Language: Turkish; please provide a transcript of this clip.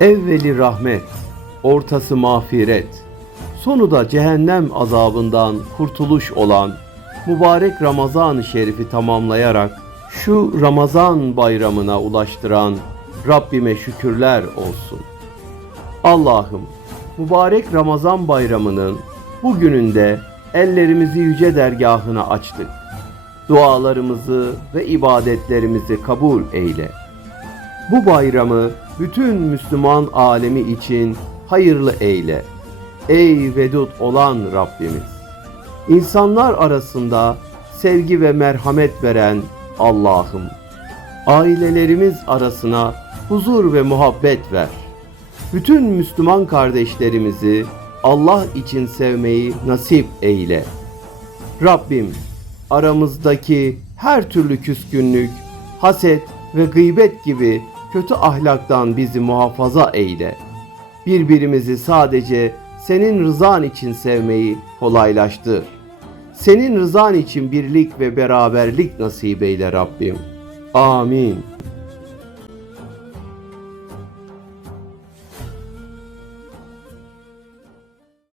Evveli rahmet, ortası mağfiret, sonu da cehennem azabından kurtuluş olan mübarek Ramazan-ı Şerif'i tamamlayarak şu Ramazan bayramına ulaştıran Rabbime şükürler olsun. Allah'ım mübarek Ramazan bayramının bugününde ellerimizi yüce dergahına açtık. Dualarımızı ve ibadetlerimizi kabul eyle. Bu bayramı bütün Müslüman alemi için hayırlı eyle. Ey vedud olan Rabbimiz! İnsanlar arasında sevgi ve merhamet veren Allah'ım, ailelerimiz arasına huzur ve muhabbet ver. Bütün Müslüman kardeşlerimizi Allah için sevmeyi nasip eyle. Rabbim aramızdaki her türlü küskünlük, haset ve gıybet gibi kötü ahlaktan bizi muhafaza eyle. Birbirimizi sadece senin rızan için sevmeyi kolaylaştır. Senin rızan için birlik ve beraberlik nasip eyle Rabbim. Amin.